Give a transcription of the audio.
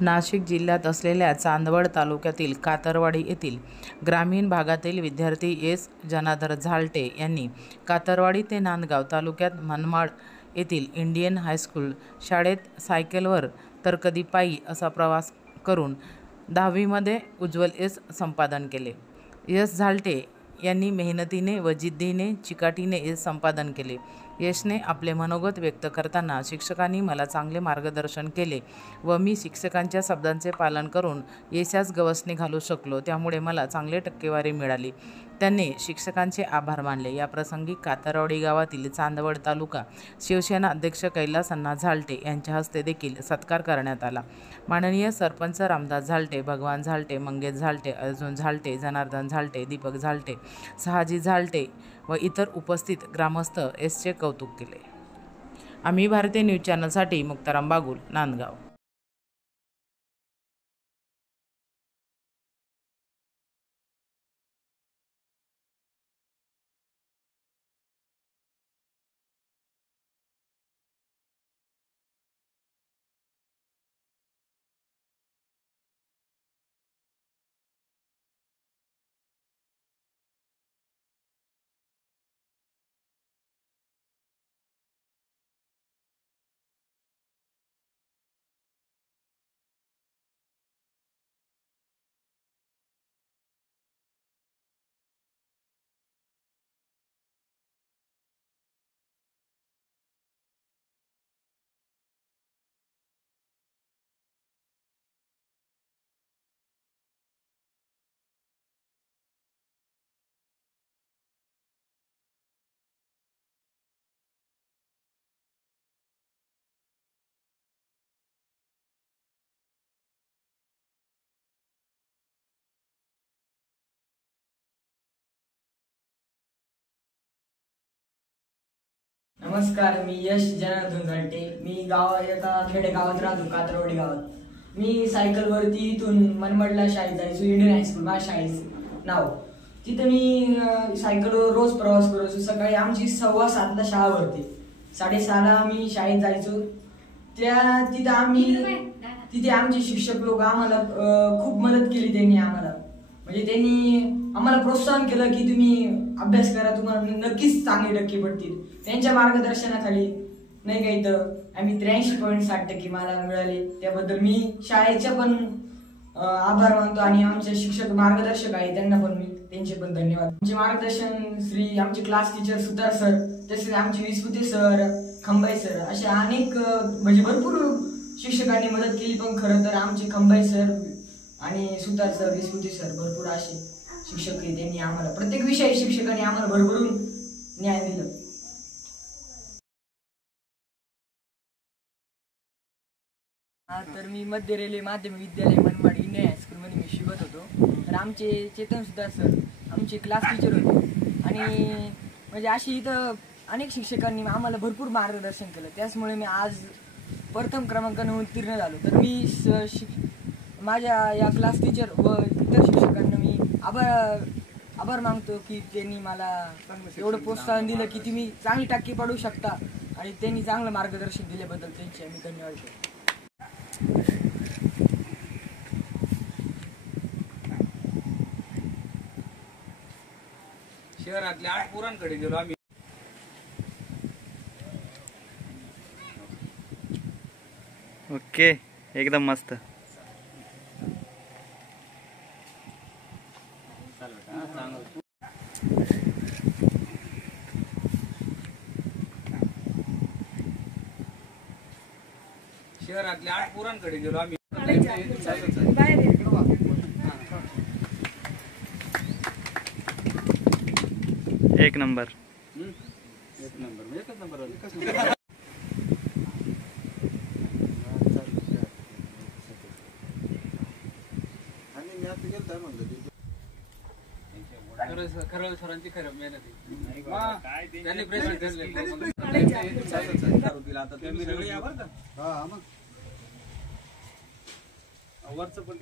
नाशिक जिल्ह्यात असलेल्या चांदवड तालुक्यातील कातरवाडी येथील ग्रामीण भागातील विद्यार्थी एस. जनार्दन झालटे यांनी कातरवाडी ते नांदगाव तालुक्यात मनमाड येथील इंडियन हायस्कूल शाळेत सायकलवर तर कधी पायी असा प्रवास करून 10वीमध्ये उज्ज्वल यश संपादन केले. एस. झालटे यांनी मेहनतीने व जिद्दीने चिकाटीने यश संपादन केले. यशने आपले मनोगत व्यक्त करताना, शिक्षकांनी मला चांगले मार्गदर्शन केले व मी शिक्षकांच्या शब्दांचे पालन करून यशास गवसणी घालू शकलो, त्यामुळे मला चांगली टक्केवारी मिळाली. त्यांनी शिक्षकांचे आभार मानले. या प्रसंगी कातरवाडी गावातील चांदवड तालुका शिवसेना अध्यक्ष कैलास अण्णा झालटे यांच्या हस्ते देखील सत्कार करण्यात आला. माननीय सरपंच रामदास झालटे, भगवान झालटे, मंगेश झालटे, अर्जुन झालटे, जनार्दन झालटे, दीपक झालटे, सहाजी झालटे व इतर उपस्थित ग्रामस्थ एसचे कौतुक केले. आम्ही भारतीय न्यूज चॅनलसाठी मुक्ताराम बागुल, नांदगाव. नमस्कार, मी यश जनार्दन झालटे. मी एका खेडेगावात राहतो, कातरवाडी गावात. मी सायकलवरती इथून मनमाडला शाळेत जायचो, इंडियन हायस्कूल माझ्या शाळेचं नाव. तिथं मी सायकलवर रोज प्रवास करायचो. सकाळी आमची 7:15ला शाळा भरते, 6:30ला आम्ही शाळेत जायचो. तिथे आमचे शिक्षक लोक आम्हाला खूप मदत केली. त्यांनी आम्हाला त्यांनी आम्हाला प्रोत्साहन केलं की तुम्ही अभ्यास करा, तुम्हाला नक्कीच चांगले टक्के पडतील. त्यांच्या मार्गदर्शनाखाली नाही का इथं आम्ही 83.60% मला मिळाले. त्याबद्दल मी शाळेच्या पण आभार मानतो आणि आमचे शिक्षक मार्गदर्शक आहे त्यांना पण मी त्यांचे पण धन्यवाद. आमचे मार्गदर्शन श्री आमचे क्लास टीचर सुतार सर, तसेच आमचे विस्पुते सर, खंबाई सर, असे अनेक भरपूर शिक्षकांनी मदत केली. पण खरं तर आमचे खंबाई सर आणि सुतार सर, विस्पुते सर भरपूर असे शिक्षक त्यांनी आम्हाला प्रत्येक विषय शिक्षकांनी आम्हाला भरभरून न्याय दिला. तर मी मध्य रेल्वे माध्यमिक विद्यालय मनमाड इंडियन हायस्कूल मध्ये मी शिकत होतो. तर आमचे चेतन सुतार सर आमचे क्लास टीचर होते आणि अशी इथं अनेक शिक्षकांनी आम्हाला भरपूर मार्गदर्शन केलं. त्याचमुळे मी आज प्रथम क्रमांकाने उत्तीर्ण झालो. तर मी माझ्या या क्लास टीचर व इतर शिक्षकांना मी आभार मागतो की त्यांनी मला एवढं प्रोत्साहन दिलं की तुम्ही चांगली टक्के पडू शकता आणि त्यांनी चांगलं मार्गदर्शन दिल्याबद्दल त्यांचे आम्ही धन्यवाद देतो. शहरातल्या 8 पोरांकडे गेलो आम्ही. ओके, एकदम मस्त. शहरातल्या 8 पोरांकडे गेलो आम्ही. एक नंबर. खरं सरांची खरं मेहनत आहे. त्यांनी प्रेस धरले. आता तुम्ही सगळे या बरं का. वरचं पण